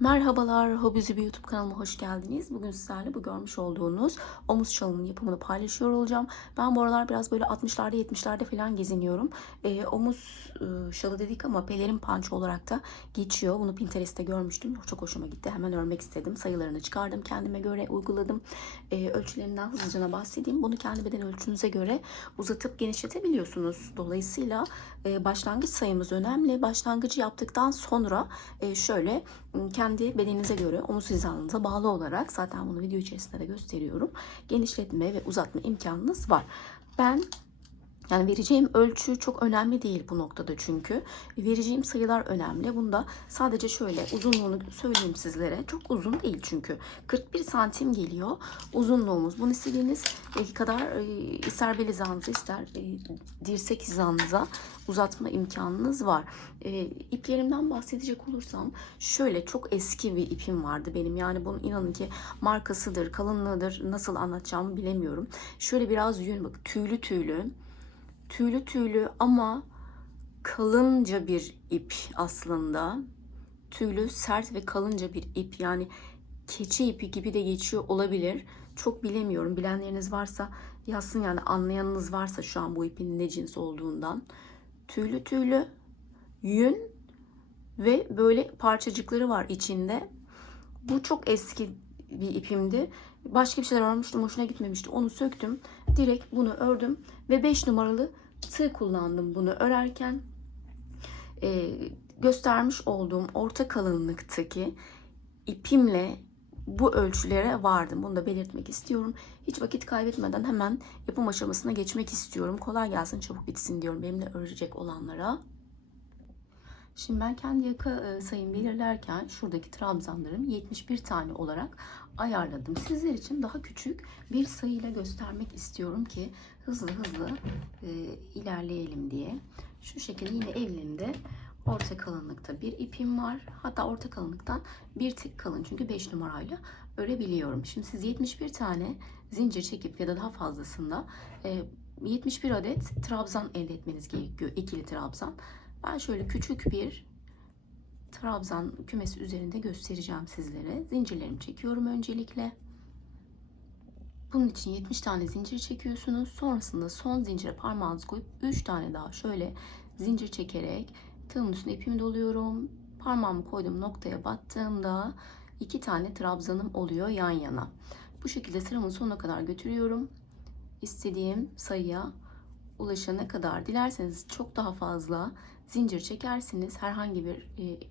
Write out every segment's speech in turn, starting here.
Merhabalar, Hobizi bir YouTube kanalıma hoş geldiniz. Bugün sizlerle bu görmüş olduğunuz omuz şalının yapımını paylaşıyor olacağım. Ben bu aralar biraz böyle 60'larda 70'lerde falan geziniyorum. Omuz şalı dedik ama pelerin panço olarak da geçiyor. Bunu Pinterest'te görmüştüm. Çok hoşuma gitti. Hemen örmek istedim. Sayılarını çıkardım. Kendime göre uyguladım. Ölçülerinden hızlıca bahsedeyim. Bunu kendi beden ölçünüze göre uzatıp genişletebiliyorsunuz. Dolayısıyla başlangıç sayımız önemli. Başlangıcı yaptıktan sonra şöyle kendi bedeninize göre omuz hizanıza bağlı olarak zaten bunu video içerisinde de gösteriyorum. Genişletme ve uzatma imkanınız var. Yani vereceğim ölçü çok önemli değil bu noktada çünkü. Vereceğim sayılar önemli. Bunda sadece şöyle uzunluğunu söyleyeyim sizlere. Çok uzun değil çünkü. 41 santim geliyor uzunluğumuz. Bunu istediğiniz kadar ister bel hizanıza ister dirsek hizanıza uzatma imkanınız var. İplerimden bahsedecek olursam şöyle çok eski bir ipim vardı benim. Yani bunun inanın ki markasıdır, kalınlığıdır nasıl anlatacağımı bilemiyorum. Şöyle biraz yün bak tüylü tüylü. Tüylü tüylü ama kalınca bir ip aslında. Tüylü, sert ve kalınca bir ip. Yani keçi ipi gibi de geçiyor olabilir. Çok bilemiyorum. Bilenleriniz varsa yazsın, yani anlayanınız varsa şu an bu ipin ne cins olduğundan. Tüylü tüylü, yün ve böyle parçacıkları var içinde. Bu çok eski bir ipimdi. Başka bir şeyler örmüştüm, hoşuna gitmemişti. Onu söktüm. Direkt bunu ördüm ve 5 numaralı tığ kullandım bunu örerken. Göstermiş olduğum orta kalınlıktaki ipimle bu ölçülere vardım. Bunu da belirtmek istiyorum. Hiç vakit kaybetmeden hemen yapım aşamasına geçmek istiyorum. Kolay gelsin, çabuk bitsin diyorum benimle örecek olanlara. Şimdi ben kendi yaka sayımı belirlerken şuradaki trabzanlarımı 71 tane olarak ayarladım. Sizler için daha küçük bir sayıyla göstermek istiyorum ki hızlı hızlı ilerleyelim diye. Şu şekilde yine elimde orta kalınlıkta bir ipim var. Hatta orta kalınlıktan bir tık kalın çünkü 5 numarayla örebiliyorum. Şimdi siz 71 tane zincir çekip ya da daha fazlasında 71 adet trabzan elde etmeniz gerekiyor. İkili trabzan. Ben şöyle küçük bir trabzan kümesi üzerinde göstereceğim sizlere. Zincirlerimi çekiyorum öncelikle. Bunun için 70 tane zincir çekiyorsunuz. Sonrasında son zincire parmağınızı koyup 3 tane daha şöyle zincir çekerek tığımın üstüne ipimi doluyorum. Parmağımı koyduğum noktaya battığımda 2 tane trabzanım oluyor yan yana. Bu şekilde sıramın sonuna kadar götürüyorum. İstediğim sayıya ulaşana kadar. Dilerseniz çok daha fazla zincir çekersiniz. Herhangi bir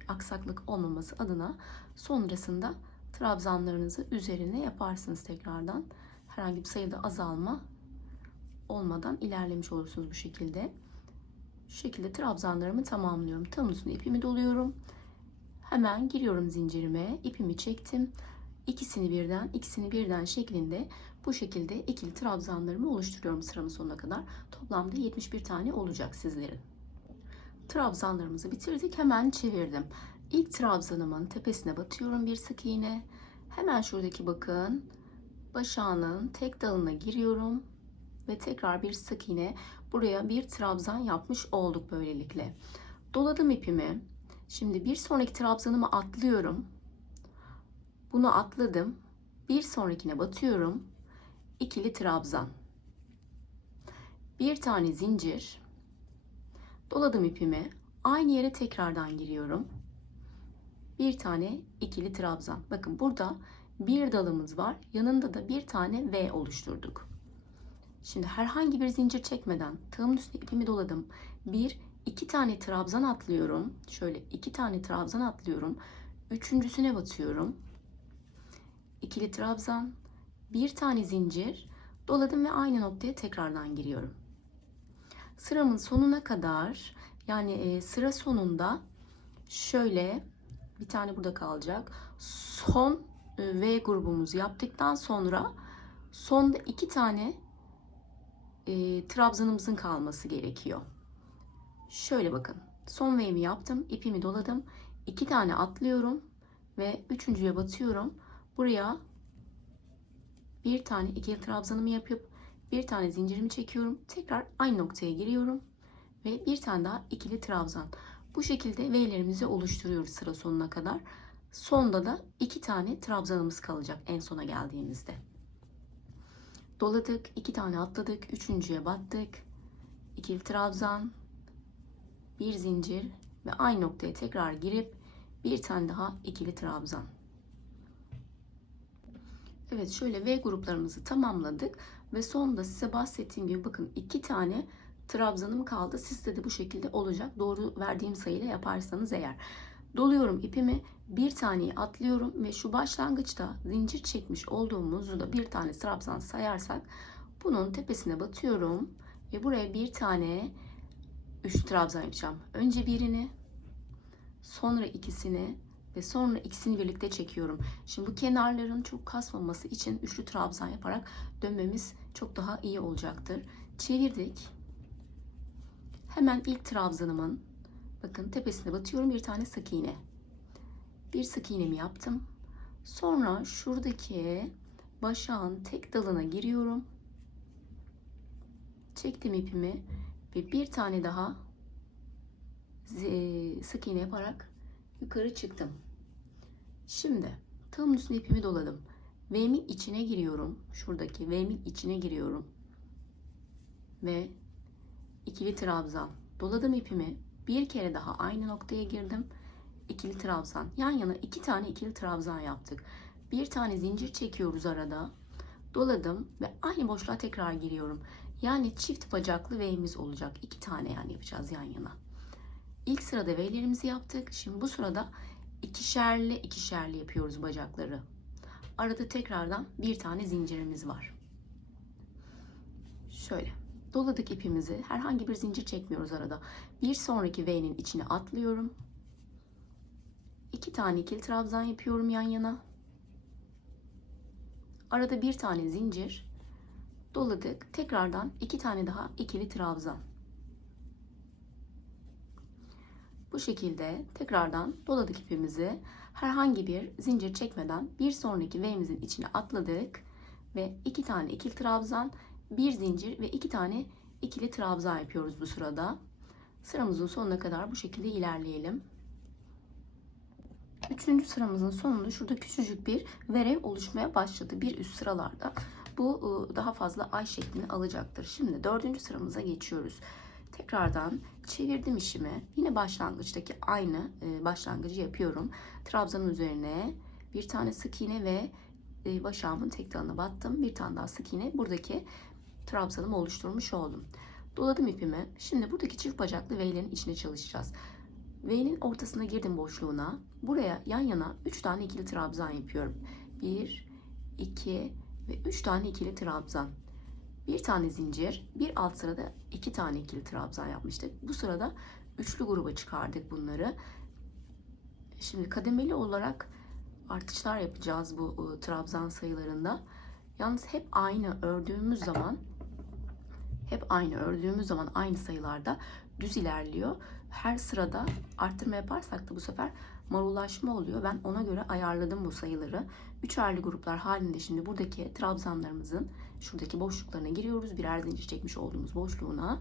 aksaklık olmaması adına sonrasında trabzanlarınızı üzerine yaparsınız tekrardan. Herhangi bir sayıda azalma olmadan ilerlemiş olursunuz bu şekilde. Şu şekilde trabzanlarımı tamamlıyorum. Tam üstüne ipimi doluyorum. Hemen giriyorum zincirime. İpimi çektim. İkisini birden şeklinde bu şekilde ikili trabzanlarımı oluşturuyorum sıramın sonuna kadar. Toplamda 71 tane olacak sizlerin. Trabzanlarımızı bitirdik. Hemen çevirdim. İlk trabzanımın tepesine batıyorum bir sık iğne. Hemen şuradaki bakın başağının tek dalına giriyorum ve tekrar bir sık iğne, buraya bir trabzan yapmış olduk böylelikle. Doladım ipimi. Şimdi bir sonraki trabzanımı atlıyorum. Bunu atladım. Bir sonrakine batıyorum. İkili trabzan. Bir tane zincir. Doladım ipimi. Aynı yere tekrardan giriyorum. Bir tane ikili trabzan. Bakın burada bir dalımız var. Yanında da bir tane V oluşturduk. Şimdi herhangi bir zincir çekmeden tığımın üstüne ipimi doladım. İki tane trabzan atlıyorum. Şöyle iki tane trabzan atlıyorum. Üçüncüsüne batıyorum. İkili trabzan, bir tane zincir doladım ve aynı noktaya tekrardan giriyorum. Sıramın sonuna kadar, yani sıra sonunda şöyle bir tane burada kalacak. Son V grubumuzu yaptıktan sonra sonda iki tane trabzanımızın kalması gerekiyor. Şöyle bakın. Son V'mi yaptım. İpimi doladım. 2 tane atlıyorum ve üçüncüye batıyorum. Buraya bir tane ikili trabzanımı yapıp bir tane zincirimi çekiyorum. Tekrar aynı noktaya giriyorum ve bir tane daha ikili trabzan. Bu şekilde V'lerimizi oluşturuyoruz sıra sonuna kadar. Sonda da 2 tane trabzanımız kalacak en sona geldiğimizde. Doladık, 2 tane atladık, üçüncüye battık. İkili trabzan, bir zincir ve aynı noktaya tekrar girip bir tane daha ikili trabzan. Evet, şöyle V gruplarımızı tamamladık ve sonunda size bahsettiğim gibi bakın 2 tane trabzanım kaldı. Sizde de bu şekilde olacak. Doğru verdiğim sayıyla yaparsanız eğer. Doluyorum ipimi, bir taneyi atlıyorum ve şu başlangıçta zincir çekmiş olduğumuzu da bir tane trabzan sayarsak bunun tepesine batıyorum ve buraya bir tane üçlü trabzan yapacağım. Önce birini, sonra ikisini ve sonra ikisini birlikte çekiyorum. Şimdi bu kenarların çok kasmaması için üçlü trabzan yaparak dönmemiz çok daha iyi olacaktır. Çevirdik. Hemen ilk trabzanımın bakın tepesine batıyorum, bir tane sık iğne. Bir sık iğnemi yaptım. Sonra şuradaki başağın tek dalına giriyorum. Çektim ipimi ve bir tane daha sık iğne yaparak yukarı çıktım. Şimdi tığımın üstüne ipimi doladım. V'min içine giriyorum. Şuradaki V'min içine giriyorum. Ve ikili trabzan. Doladım ipimi. Bir kere daha aynı noktaya girdim. İkili trabzan. Yan yana 2 tane ikili trabzan yaptık. Bir tane zincir çekiyoruz arada. Doladım ve aynı boşluğa tekrar giriyorum. Yani çift bacaklı V'miz olacak. 2 tane yani yapacağız yan yana. İlk sırada V'lerimizi yaptık. Şimdi bu sırada ikişerli ikişerli yapıyoruz bacakları. Arada tekrardan bir tane zincirimiz var. Şöyle doladık ipimizi. Herhangi bir zincir çekmiyoruz arada. Bir sonraki V'nin içine atlıyorum. 2 tane ikili trabzan yapıyorum yan yana. Arada bir tane zincir. Doladık. Tekrardan 2 tane daha ikili trabzan. Bu şekilde tekrardan doladık ipimizi. Herhangi bir zincir çekmeden bir sonraki V'mizin içine atladık ve 2 tane ikili trabzan, bir zincir ve 2 tane ikili trabzan yapıyoruz bu sırada. Sıramızın sonuna kadar bu şekilde ilerleyelim. Üçüncü sıramızın sonunda şurada küçücük bir verev oluşmaya başladı. Bir üst sıralarda bu daha fazla ay şeklini alacaktır. Şimdi dördüncü sıramıza geçiyoruz. Tekrardan çevirdim işimi. Yine başlangıçtaki aynı başlangıcı yapıyorum. Trabzanın üzerine bir tane sık iğne ve başağımın tek dalına battım. Bir tane daha sık iğne. Buradaki trabzanımı oluşturmuş oldum. Doladım ipimi. Şimdi buradaki çift bacaklı V'lerin içine çalışacağız. V'nin ortasına girdim boşluğuna. Buraya yan yana 3 tane ikili trabzan yapıyorum. 1, 2 ve 3 tane ikili trabzan. Bir tane zincir, bir alt sırada 2 tane ikili trabzan yapmıştık. Bu sırada üçlü gruba çıkardık bunları. Şimdi kademeli olarak artışlar yapacağız bu trabzan sayılarında. Yalnız hep aynı ördüğümüz zaman aynı sayılarda düz ilerliyor. Her sırada arttırma yaparsak da bu sefer marullaşma oluyor. Ben ona göre ayarladım bu sayıları. Üçerli gruplar halinde şimdi buradaki trabzanlarımızın şuradaki boşluklarına giriyoruz. Birer zincir çekmiş olduğumuz boşluğuna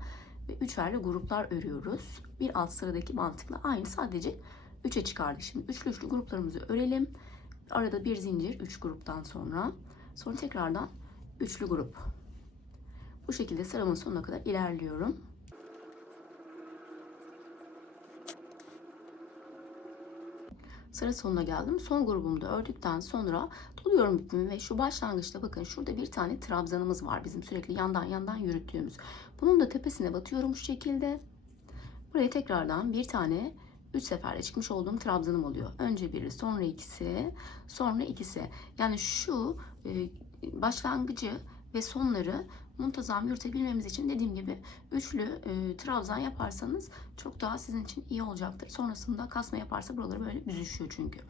ve üçerli gruplar örüyoruz. Bir alt sıradaki mantıkla aynı, sadece 3'e çıkardık. Şimdi üçlü gruplarımızı örelim. Arada bir zincir 3 gruptan sonra tekrardan üçlü grup. Bu şekilde sıramın sonuna kadar ilerliyorum. Sıra sonuna geldim. Son grubumu da ördükten sonra doluyorum ipimi ve şu başlangıçta bakın şurada bir tane trabzanımız var. Bizim sürekli yandan yürüttüğümüz. Bunun da tepesine batıyorum şu şekilde. Buraya tekrardan bir tane 3 seferde çıkmış olduğum trabzanım oluyor. Önce biri, sonra ikisi, sonra ikisi. Yani şu başlangıcı ve sonları muntazam yürütebilmemiz için dediğim gibi üçlü trabzan yaparsanız çok daha sizin için iyi olacaktır. Sonrasında kasma yaparsa buraları böyle büzüşüyor çünkü.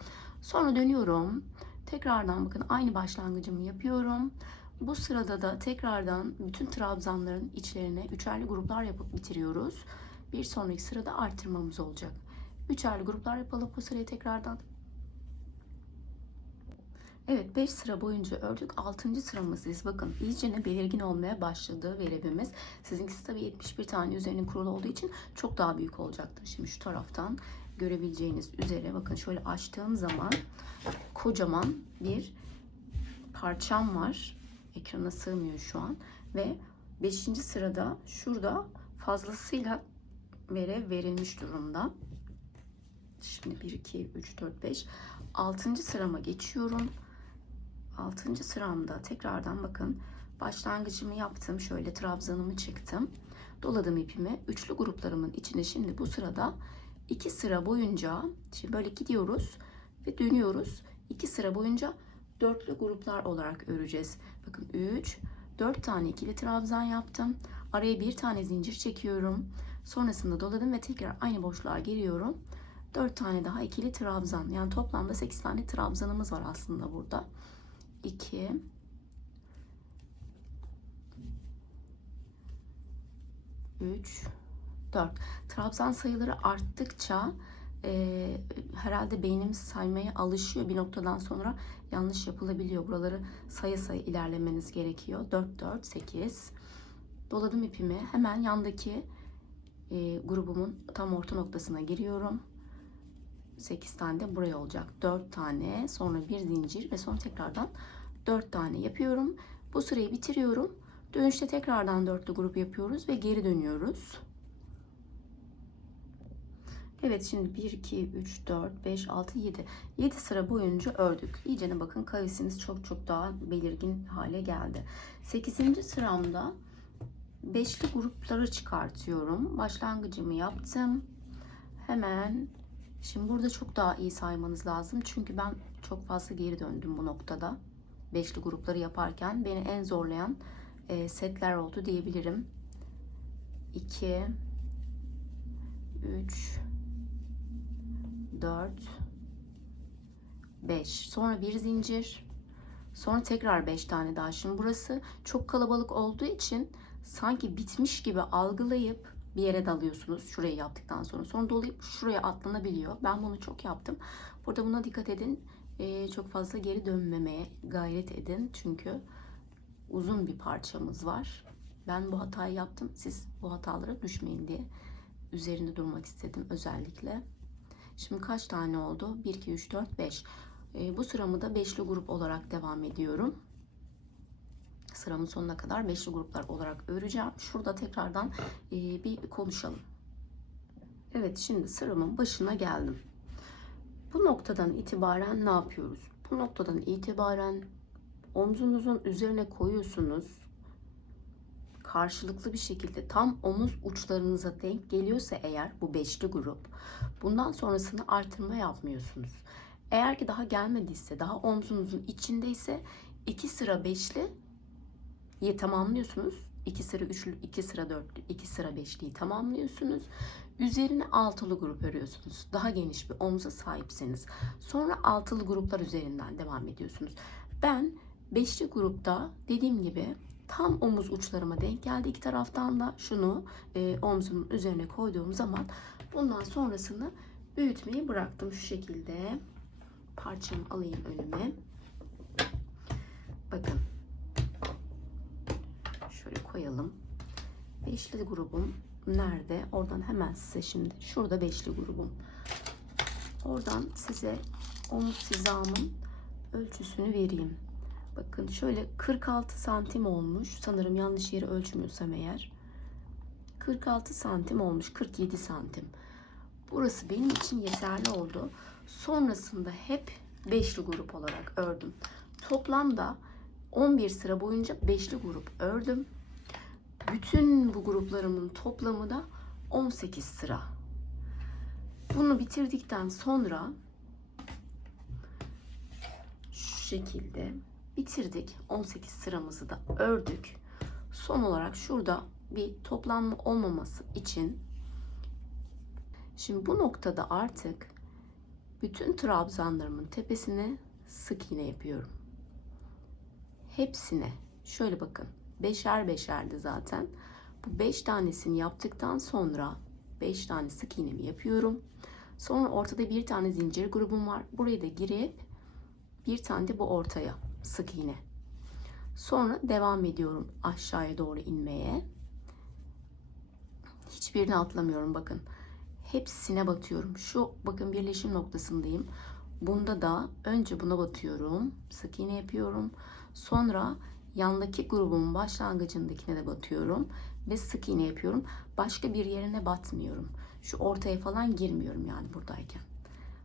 Sonra dönüyorum. Tekrardan bakın aynı başlangıcımı yapıyorum. Bu sırada da tekrardan bütün trabzanların içlerine üçerli gruplar yapıp bitiriyoruz. Bir sonraki sırada arttırmamız olacak. Üçerli gruplar yapalım bu sırayı tekrardan. Evet, 5 sıra boyunca ördük. 6. sıramızdayız. Bakın iyice ne belirgin olmaya başladı verevimiz. Sizinkisi tabii 71 tane üzerine kurulu olduğu için çok daha büyük olacaktır. Şimdi şu taraftan görebileceğiniz üzere bakın şöyle açtığım zaman kocaman bir parçam var. Ekrana sığmıyor şu an ve 5. sırada şurada fazlasıyla verilmiş durumda. Şimdi 1 2 3 4 5 6. sırama geçiyorum. 6. sıramda tekrardan bakın başlangıcımı yaptım. Şöyle trabzanımı çıktım. Doladım ipimi. Üçlü gruplarımın içine şimdi bu sırada 2 sıra boyunca şimdi böyle gidiyoruz ve dönüyoruz. 2 sıra boyunca dörtlü gruplar olarak öreceğiz. Bakın 3 4 tane ikili trabzan yaptım. Araya bir tane zincir çekiyorum. Sonrasında doladım ve tekrar aynı boşluğa giriyorum. 4 tane daha ikili trabzan. Yani toplamda 8 tane trabzanımız var aslında burada. 2 3 4 trabzan sayıları arttıkça herhalde beynimiz saymaya alışıyor. Bir noktadan sonra yanlış yapılabiliyor. Buraları sayı sayı ilerlemeniz gerekiyor. 4 4 8 doladım ipimi. Hemen yandaki grubumun tam orta noktasına giriyorum. 8 tane de buraya olacak. 4 tane, sonra bir zincir ve sonra tekrardan 4 tane yapıyorum. Bu sırayı bitiriyorum. Dönüşte tekrardan dörtlü grup yapıyoruz ve geri dönüyoruz. Evet, şimdi 1 2 3 4 5 6 7 7 sıra boyunca ördük. İyicene bakın kavisimiz çok daha belirgin hale geldi. 8. sıramda beşli grupları çıkartıyorum. Başlangıcımı yaptım. Hemen şimdi burada çok daha iyi saymanız lazım. Çünkü ben çok fazla geri döndüm bu noktada. Beşli grupları yaparken beni en zorlayan setler oldu diyebilirim. 2 3 4 5 sonra bir zincir, sonra tekrar 5 tane daha. Şimdi burası çok kalabalık olduğu için sanki bitmiş gibi algılayıp bir yere dalıyorsunuz şurayı yaptıktan sonra dolayıp şuraya atlanabiliyor. Ben bunu çok yaptım. Burada buna dikkat edin. Çok fazla geri dönmemeye gayret edin. Çünkü uzun bir parçamız var. Ben bu hatayı yaptım. Siz bu hatalara düşmeyin diye üzerinde durmak istedim özellikle. Şimdi kaç tane oldu? 1 2 3 4 5. Bu sıramı da beşli grup olarak devam ediyorum. Sıramın sonuna kadar beşli gruplar olarak öreceğim. Şurada tekrardan bir konuşalım. Evet, şimdi sıramın başına geldim. Bu noktadan itibaren ne yapıyoruz? Bu noktadan itibaren omzunuzun üzerine koyuyorsunuz. Karşılıklı bir şekilde tam omuz uçlarınıza denk geliyorsa eğer bu beşli grup, bundan sonrasını artırma yapmıyorsunuz. Eğer ki daha gelmediyse, daha omzunuzun içindeyse 2 sıra beşliyi tamamlıyorsunuz. 2 sıra üçlü, 2 sıra dörtlü, 2 sıra beşliyi tamamlıyorsunuz. Üzerine altılı grup örüyorsunuz. Daha geniş bir omuza sahipseniz. Sonra altılı gruplar üzerinden devam ediyorsunuz. Ben beşli grupta dediğim gibi tam omuz uçlarıma denk geldi. İki taraftan da şunu omzumun üzerine koyduğum zaman bundan sonrasını büyütmeyi bıraktım. Şu şekilde parçamı alayım önüme. Bakın. Şöyle koyalım. Beşli grubum nerede? Oradan hemen size şimdi. Şurada beşli grubum. Oradan size omuz hizamın ölçüsünü vereyim. Bakın şöyle 46 santim olmuş. Sanırım yanlış yeri ölçmüyorsam eğer. 46 santim olmuş. 47 santim. Burası benim için yeterli oldu. Sonrasında hep beşli grup olarak ördüm. Toplamda 11 sıra boyunca beşli grup ördüm. Bütün bu gruplarımın toplamı da 18 sıra. Bunu bitirdikten sonra şu şekilde bitirdik. 18 sıramızı da ördük. Son olarak şurada bir toplanma olmaması için şimdi bu noktada artık bütün trabzanlarımın tepesine sık iğne yapıyorum. Hepsine şöyle bakın. Beşer beşerdi zaten. Bu 5 tanesini yaptıktan sonra 5 tane sık iğnemi yapıyorum. Sonra ortada bir tane zincir grubum var. Buraya da girip bir tane de bu ortaya sık iğne. Sonra devam ediyorum aşağıya doğru inmeye. Hiçbirini atlamıyorum bakın. hepsine batıyorum. Şu bakın birleşim noktasındayım. Bunda da önce buna batıyorum. Sık iğne yapıyorum. Sonra yandaki grubun başlangıcındakine de batıyorum ve sık iğne yapıyorum. Başka bir yerine batmıyorum. Şu ortaya falan girmiyorum yani buradayken.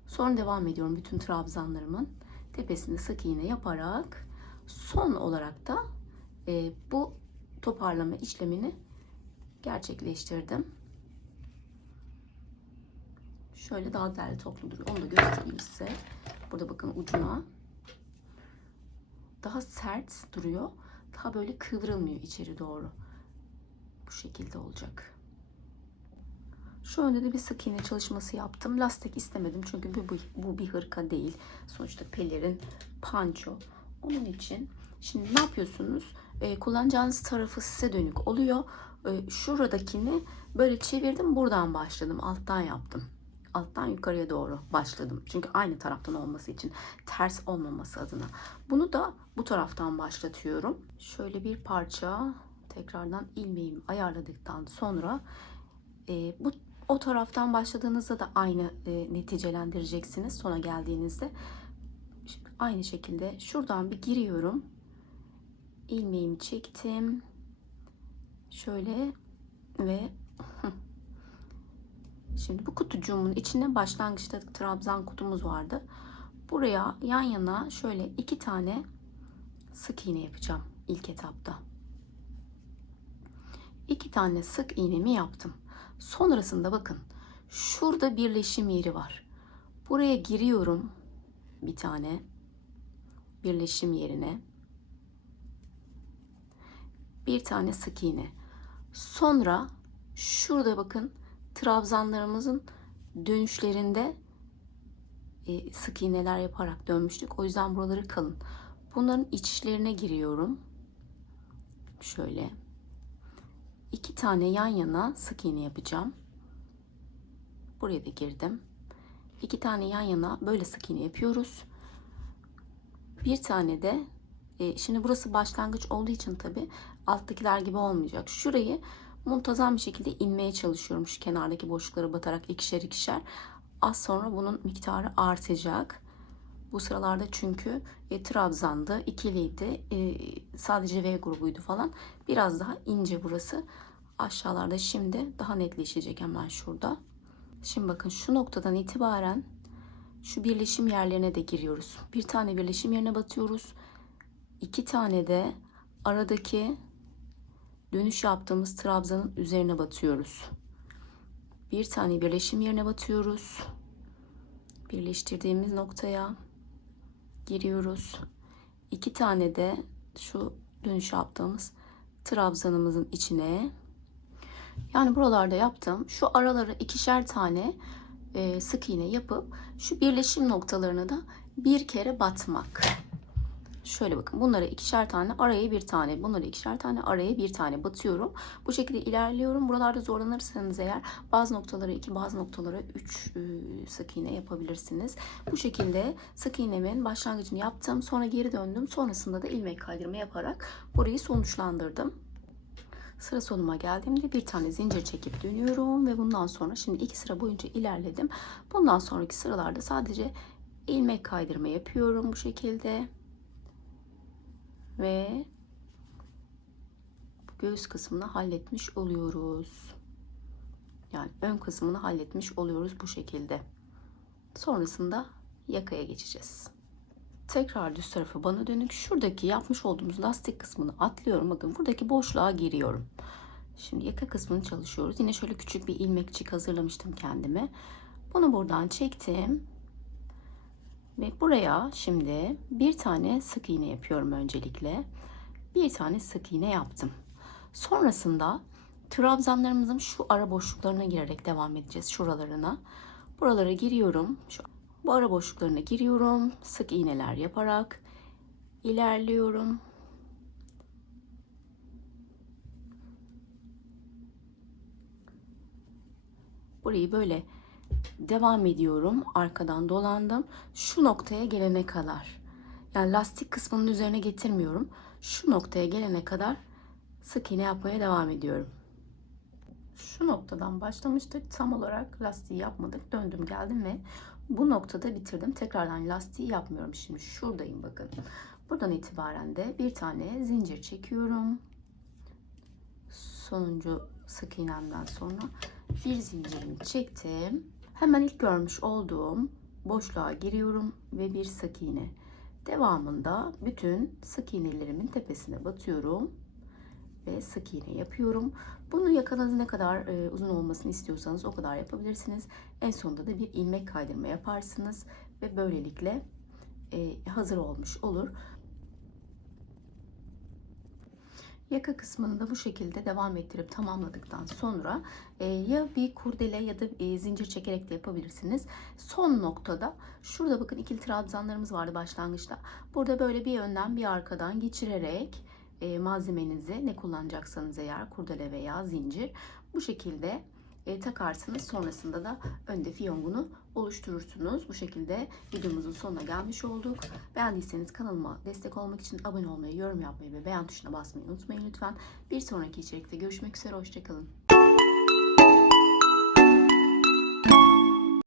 Sonra devam ediyorum bütün trabzanlarımın tepesinde sık iğne yaparak son olarak da bu toparlama işlemini gerçekleştirdim. Şöyle daha değerli toplu duruyor. Onu da göstereyim size. Burada bakın ucuna daha sert duruyor. Daha böyle kıvrılmıyor içeri doğru. Bu şekilde olacak. Şu önde de bir sık iğne çalışması yaptım. Lastik istemedim çünkü bu bir hırka değil. Sonuçta pelerin, panço. Onun için şimdi ne yapıyorsunuz? Kullanacağınız tarafı size dönük oluyor. Şuradakini böyle çevirdim. Buradan başladım. Alttan yaptım. Alttan yukarıya doğru başladım. Çünkü aynı taraftan olması için, ters olmaması adına. Bunu da bu taraftan başlatıyorum. Şöyle bir parça tekrardan ilmeğimi ayarladıktan sonra o taraftan başladığınızda da aynı neticelendireceksiniz. Sona geldiğinizde aynı şekilde şuradan bir giriyorum. İlmeğimi çektim. Şöyle ve şimdi bu kutucuğumun içinde başlangıçta trabzan kutumuz vardı. Buraya yan yana şöyle 2 tane sık iğne yapacağım ilk etapta. 2 tane sık iğnemi yaptım. Sonrasında bakın şurada birleşim yeri var. Buraya giriyorum bir tane birleşim yerine. Bir tane sık iğne. Sonra şurada bakın trabzanlarımızın dönüşlerinde sık iğneler yaparak dönmüştük. O yüzden buraları kalın. Bunların içlerine giriyorum. Şöyle 2 tane yan yana sık iğne yapacağım. Buraya da girdim. 2 tane yan yana böyle sık iğne yapıyoruz. Bir tane de şimdi burası başlangıç olduğu için tabi alttakiler gibi olmayacak. Şurayı muntazam bir şekilde inmeye çalışıyorum. Şu kenardaki boşluklara batarak ikişer ikişer. Az sonra bunun miktarı artacak. Bu sıralarda çünkü trabzandı, ikiliydi, sadece V grubuydu falan. Biraz daha ince burası. Aşağılarda şimdi daha netleşecek hemen şurada. Şimdi bakın şu noktadan itibaren şu birleşim yerlerine de giriyoruz. Bir tane birleşim yerine batıyoruz. 2 tane de aradaki dönüş yaptığımız trabzanın üzerine batıyoruz. Bir tane birleşim yerine batıyoruz. Birleştirdiğimiz noktaya giriyoruz. 2 tane de şu dönüş yaptığımız trabzanımızın içine. Yani buralarda yaptım. Şu aralara 2'şer tane sık iğne yapıp şu birleşim noktalarına da bir kere batmak. Şöyle bakın bunlara 2'şer tane araya bir tane, bunlara 2'şer tane araya bir tane batıyorum. Bu şekilde ilerliyorum. Buralarda zorlanırsanız eğer bazı noktalara 2, bazı noktalara 3 sık iğne yapabilirsiniz. Bu şekilde sık iğnemin başlangıcını yaptım. Sonra geri döndüm. Sonrasında da ilmek kaydırma yaparak burayı sonuçlandırdım. Sıra sonuma geldiğimde bir tane zincir çekip dönüyorum ve bundan sonra şimdi 2 sıra boyunca ilerledim. Bundan sonraki sıralarda sadece ilmek kaydırma yapıyorum bu şekilde. Ve göğüs kısmını halletmiş oluyoruz. Yani ön kısmını halletmiş oluyoruz bu şekilde. Sonrasında yakaya geçeceğiz. Tekrar düz tarafa bana dönük. Şuradaki yapmış olduğumuz lastik kısmını atlıyorum. Bakın buradaki boşluğa giriyorum. Şimdi yaka kısmını çalışıyoruz. Yine şöyle küçük bir ilmekçik hazırlamıştım kendime. Bunu buradan çektim. Ve buraya şimdi bir tane sık iğne yapıyorum öncelikle. Bir tane sık iğne yaptım. Sonrasında trabzanlarımızın şu ara boşluklarına girerek devam edeceğiz. Şuralarına. Buralara giriyorum. Bu ara boşluklarına giriyorum. Sık iğneler yaparak ilerliyorum. Burayı böyle devam ediyorum. Arkadan dolandım. Şu noktaya gelene kadar. Yani lastik kısmının üzerine getirmiyorum. Şu noktaya gelene kadar sık iğne yapmaya devam ediyorum. Şu noktadan başlamıştık. Tam olarak lastiği yapmadık. Döndüm geldim ve bu noktada bitirdim. Tekrardan lastiği yapmıyorum. Şimdi şuradayım bakın. Buradan itibaren de bir tane zincir çekiyorum. Sonuncu sık iğnemden sonra bir zincirimi çektim. Hemen ilk görmüş olduğum boşluğa giriyorum ve bir sık iğne. Devamında bütün sık iğnelerimin tepesine batıyorum ve sık iğne yapıyorum. Bunu yakanız ne kadar uzun olmasını istiyorsanız o kadar yapabilirsiniz. En sonunda da bir ilmek kaydırma yaparsınız ve böylelikle hazır olmuş olur. Yaka kısmını da bu şekilde devam ettirip tamamladıktan sonra ya bir kurdele ya da zincir çekerek de yapabilirsiniz. Son noktada şurada bakın ikili trabzanlarımız vardı başlangıçta. Burada böyle bir önden bir arkadan geçirerek malzemenizi ne kullanacaksanız eğer kurdele veya zincir bu şekilde takarsınız. Sonrasında da önde fiyongunu oluşturursunuz. Bu şekilde videomuzun sonuna gelmiş olduk. Beğendiyseniz kanalıma destek olmak için abone olmayı, yorum yapmayı ve beğen tuşuna basmayı unutmayın lütfen. Bir sonraki içerikte görüşmek üzere. Hoşçakalın.